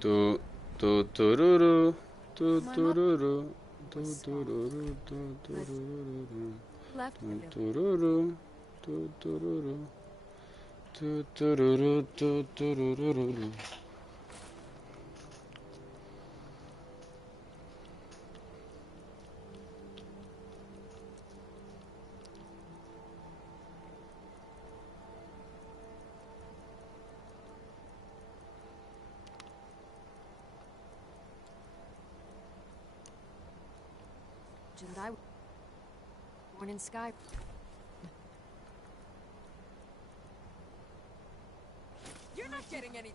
Tu tu tururu tu tururu tu tururu tu tururu tu tururu tu tururu tu tururu tu tururu. And I was born in Skyrimmm. You're not getting any.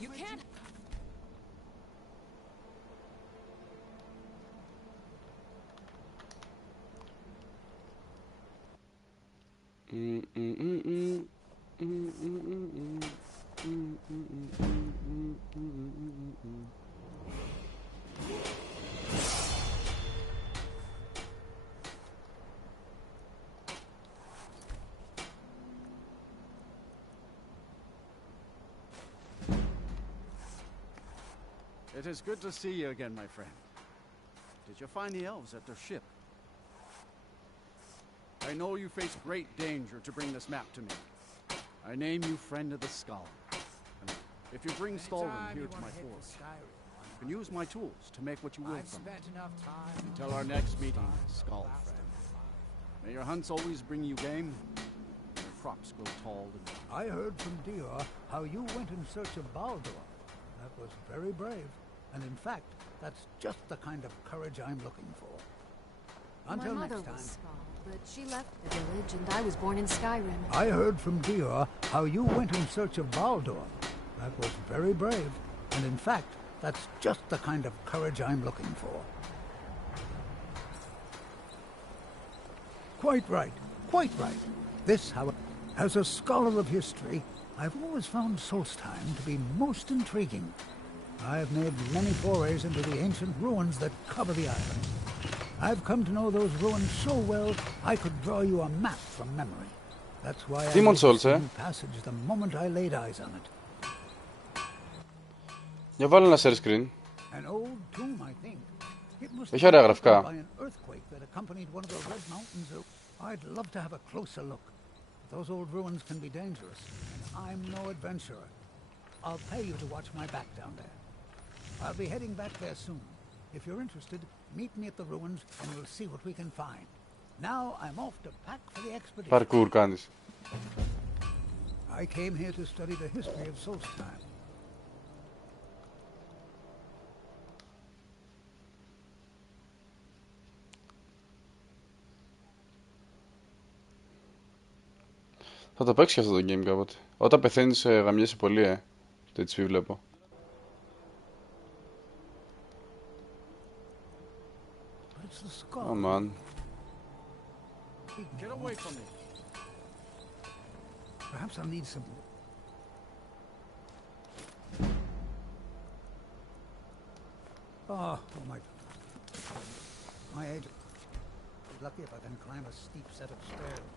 You can't. It is good to see you again, my friend. Did you find the elves at their ship? I know you face great danger to bring this map to me. I name you Friend of the Skull. And if you bring Skyrimmm here to my forge, you can use my tools to make what you will from it. Until our next meeting, Skull friend. May your hunts always bring you game, and your crops grow tall and I heard from Dior how you went in search of Baldur. That was very brave. And in fact, that's just the kind of courage I'm looking for. Until My mother next time. was Skull, but she left the village, and I was born in Skyrimmm. I heard from Dior how you went in search of Baldur. That was very brave. And in fact, that's just the kind of courage I'm looking for. Quite right. Quite right. This, however, as a scholar of history, I've always found Solstheim to be most intriguing. I've made many forays into the ancient ruins that cover the island. I've come to know those ruins so well, I could draw you a map from memory. That's why I made the passage the moment I laid eyes on it. Για βάλω ένα share screen. An old tomb, I think. It must Έχει ωραία be γραφικά. by an earthquake that accompanied one of the Red Mountains. I'd love to have a closer look. Those old ruins can be dangerous, and I'm no adventurer. I'll pay you to watch my back down there. I'll be heading back there soon. If you're interested, meet me at the ruins and we'll see what we can find. Now I'm off to pack for the expedition. Parkour κάνεις. I came here to study the history of Solstheim. Θα το παίξεις και αυτό το game κάποτε. Όταν πεθαίνεις γαμιέσαι πολύ, το HP βλέπω. Oh man. Get away from me. Perhaps I'll need some. Oh my age. Be lucky if I can climb a steep set of stairs.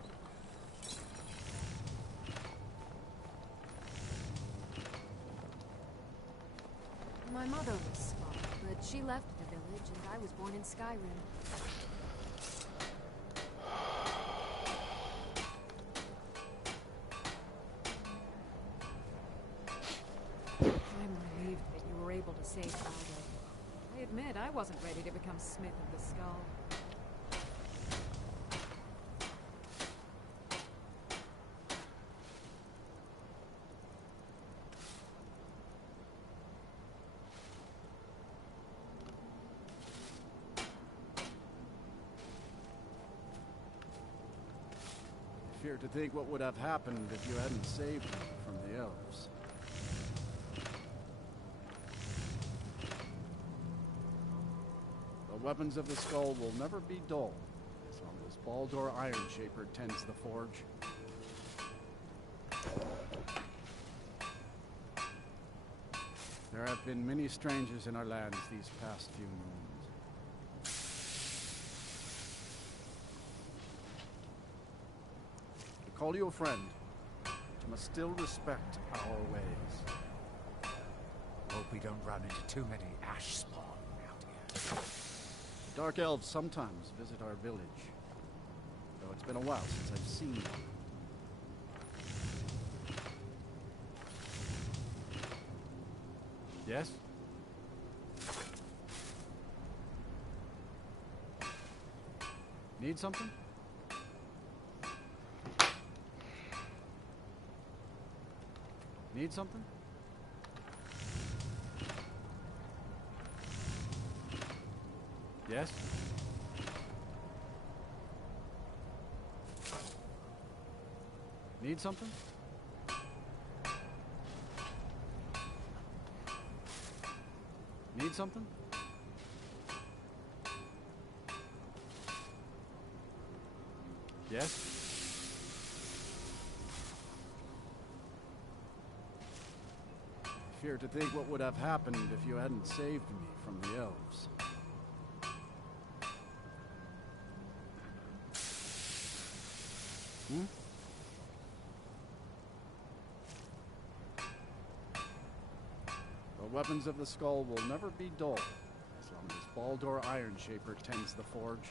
My mother was Skull, but she left the village, and I was born in Skyrimmm. I'm relieved that you were able to save Baldur. I admit I wasn't ready to become Smith of the Skull. Fear to think what would have happened if you hadn't saved me from the elves. The weapons of the skull will never be dull, as long as Baldur Ironshaper tends the forge. There have been many strangers in our lands these past few moons. I call you a friend, but you must still respect our ways. Hope we don't run into too many ash spawn out here. Dark elves sometimes visit our village, though it's been a while since I've seen them. Yes? Need something? Need something? Yes? Need something? Need something? Yes? I fear to think what would have happened if you hadn't saved me from the elves. Hmm? The weapons of the skull will never be dull, as long as Baldur Ironshaper tends the forge.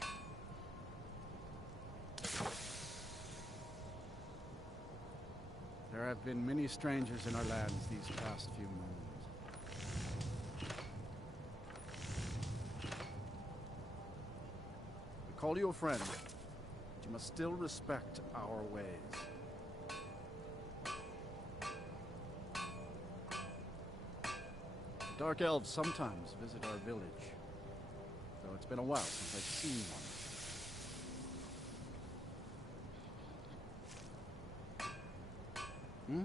There have been many strangers in our lands these past few moons. I call you a friend, but you must still respect our ways. Dark elves sometimes visit our village, though it's been a while since I've seen one. Hmm?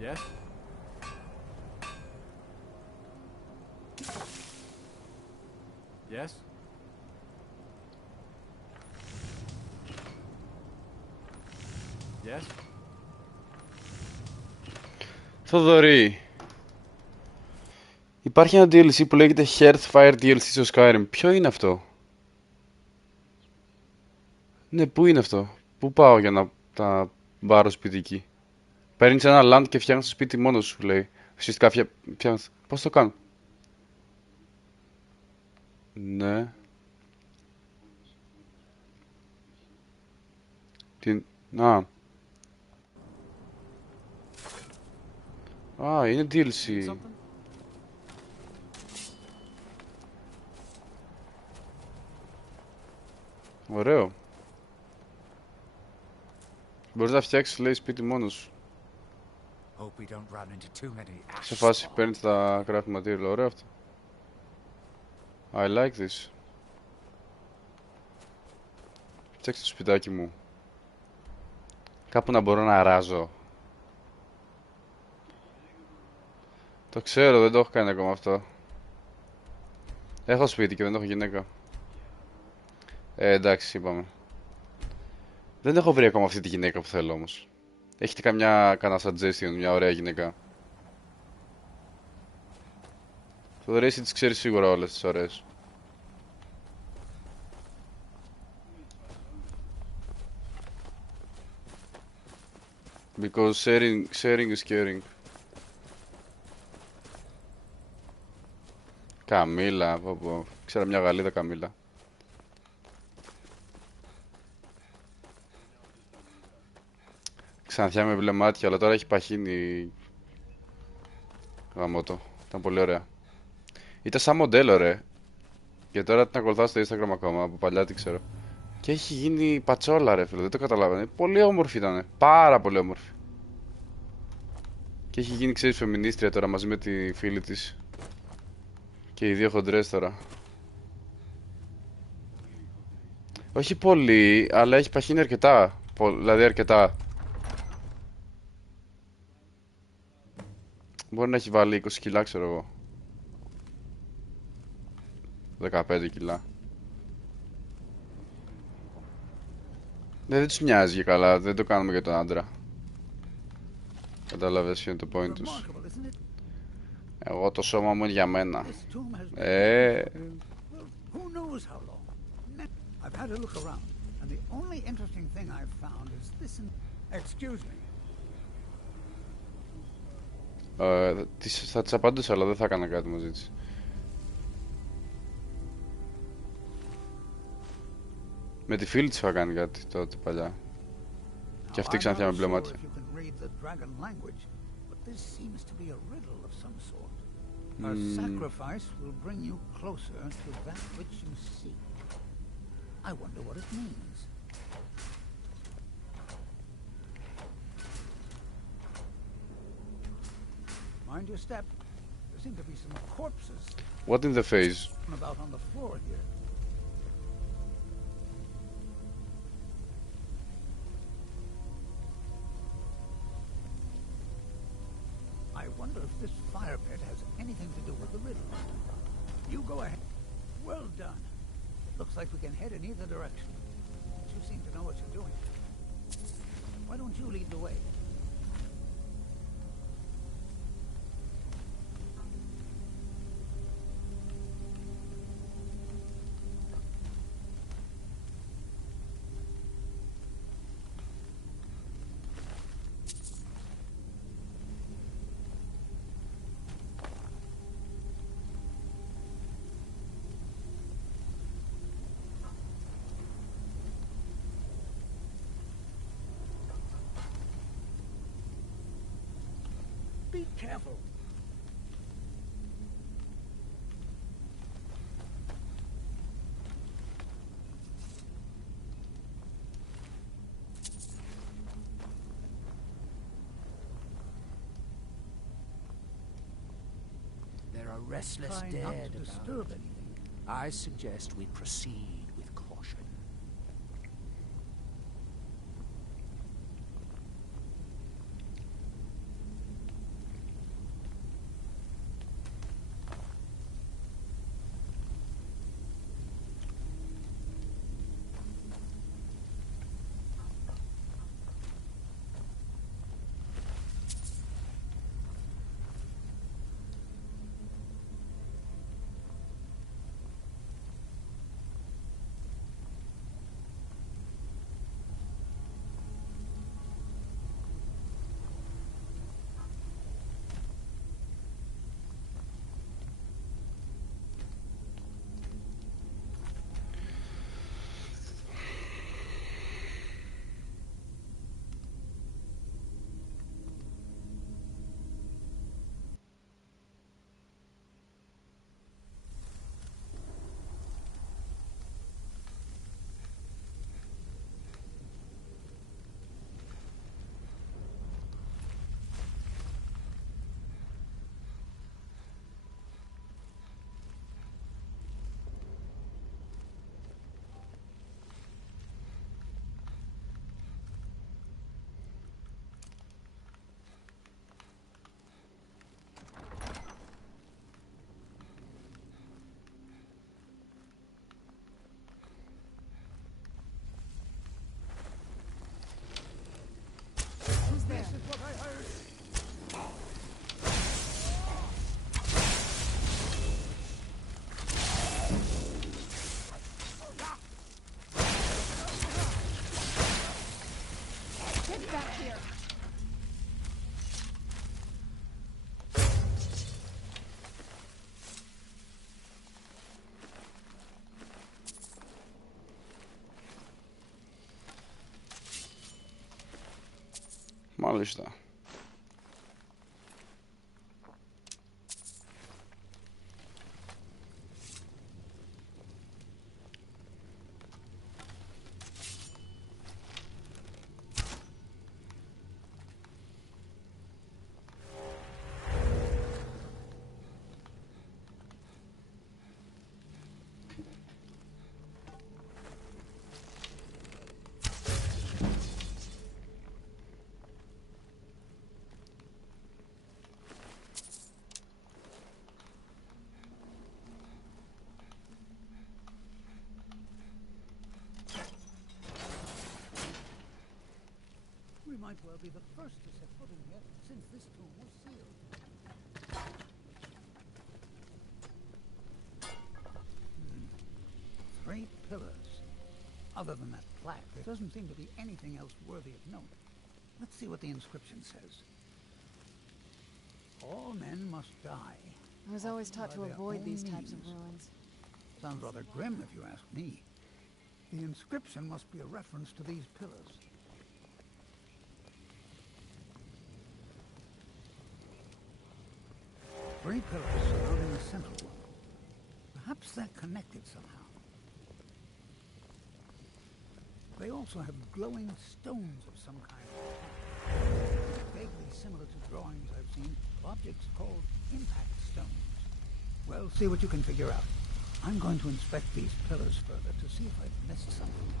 Yes? Yes? Yes? Θοδωρή, υπάρχει ένα DLC που λέγεται Hearthfire DLC στο Skyrim. Ποιο είναι αυτό? Ναι, πού είναι αυτό? Πού πάω για να τα πάρω σπίτι εκεί? Παίρνεις ένα land και φτιάχνεις το σπίτι μόνος σου, λέει. Ουσιαστικά φτιάχνεις. Πώς το κάνω? Ναι. Τι... Α. Α, είναι Need DLC. something? Ωραίο. Μπορείς να φτιάξεις, λέει, σπίτι μόνος σου. Hope we don't run into too many ash Σε φάση spawn. παίρνεις τα craft material. Ωραίο αυτό. I like this. Φτιάξτε το σπιτάκι μου. Κάπου να μπορώ να αράζω. Το ξέρω, δεν το έχω κάνει ακόμα αυτό. Έχω σπίτι και δεν έχω γυναίκα. Εντάξει, είπαμε. Δεν έχω βρει ακόμα αυτή τη γυναίκα που θέλω όμως. Έχετε κανένα suggestion, μια ωραία γυναίκα? Θοδωρή, εσύ τις ξέρεις σίγουρα όλες τις ωραίες. Because sharing is caring. Καμίλα, Ξέρα μια Γαλλίδα Καμίλα. Ξανθιά με μπλε μάτια, αλλά τώρα έχει παχύνει. Γαμώτο. Ήταν πολύ ωραία. Ήταν σαν μοντέλο, ρε. Και τώρα την ακολουθάω στο Instagram ακόμα, από παλιά την ξέρω. Και έχει γίνει πατσόλα, ρε φίλε, δεν το καταλαβαίνω. Πολύ όμορφη ήταν. Πάρα πολύ όμορφη. Και έχει γίνει, ξέρεις, φεμινίστρια τώρα μαζί με τη φίλη της. Και οι δύο χοντρές τώρα. Όχι πολύ, αλλά έχει παχύνει αρκετά. Δηλαδή αρκετά. Μπορεί να έχει βάλει 20 κιλά, ξέρω εγώ. 15 κιλά. Ναι, δεν τους μοιάζει και καλά, δεν το κάνουμε για τον άντρα. Κατάλαβες ποιο είναι το point τους. Remarkable, isn't it? Εγώ το σώμα μου είναι για μένα. This tomb has been Ε, well, who knows how long. I've had a look around, and the only interesting thing I've found is this. Excuse me. θα της απαντούσα, αλλά δεν θα έκανα κάτι μαζί της. Με τη φίλη της είχα κάνει κάτι τότε παλιά. Και αυτή ξανθιά με μπλε μάτια. If you can read the dragon language, but this seems to be a riddle of some sort. A sacrifice will bring you closer to that which you seek. I wonder what it means. Mind your step. There seem to be some corpses What in the face? about on the floor here. I wonder if this fire pit has anything to do with the riddle. You go ahead. Well done. Looks like we can head in either direction. You seem to know what you're doing. Why don't you lead the way? Be careful. There are restless Try dead not to about. disturb anything. I suggest we proceed with caution. Who's there? This is what I heard. Get back here! Μάλιστα. might well be the first to set foot in here since this tomb was sealed. 3 pillars. Other than that plaque, there doesn't seem to be anything else worthy of note. Let's see what the inscription says. All men must die. I was always taught to by their avoid own these types of means. ruins. Sounds rather grim if you ask me. The inscription must be a reference to these pillars. Three pillars surrounding the central one. Perhaps they're connected somehow. They also have glowing stones of some kind. Vaguely similar to drawings I've seen of objects called impact stones. Well, see what you can figure out. I'm going to inspect these pillars further to see if I've missed something.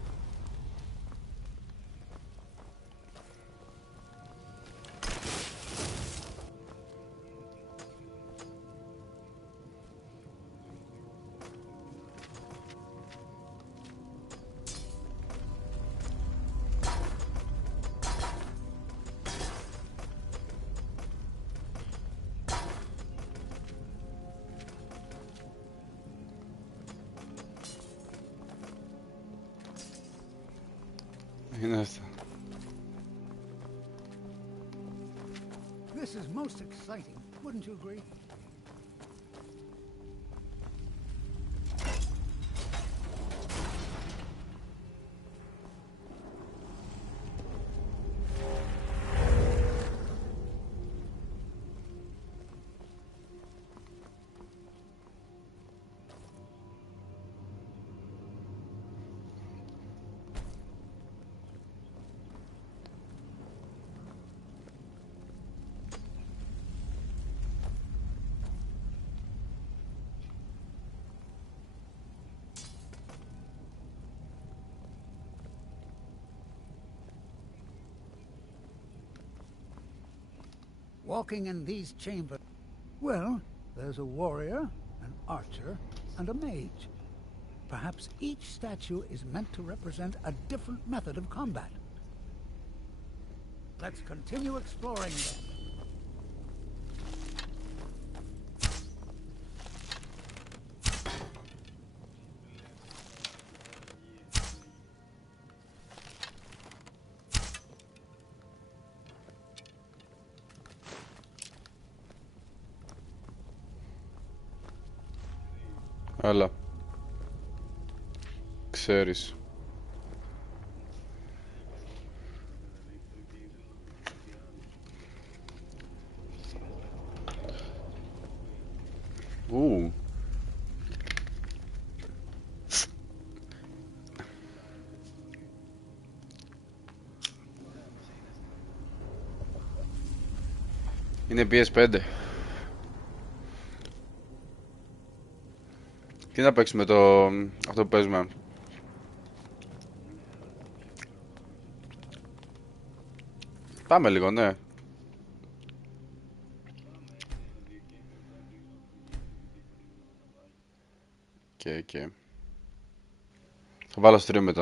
Είναι αυτά. This is most exciting, wouldn't you agree? Walking in these chambers... Well, there's a warrior, an archer, and a mage. Perhaps each statue is meant to represent a different method of combat. Let's continue exploring then. Αλλά ξέρεις. Ου. Είναι PS5. Τι να παίξουμε αυτό που παίζουμε. Πάμε λίγο, ναι. Και. Θα βάλω stream μετά.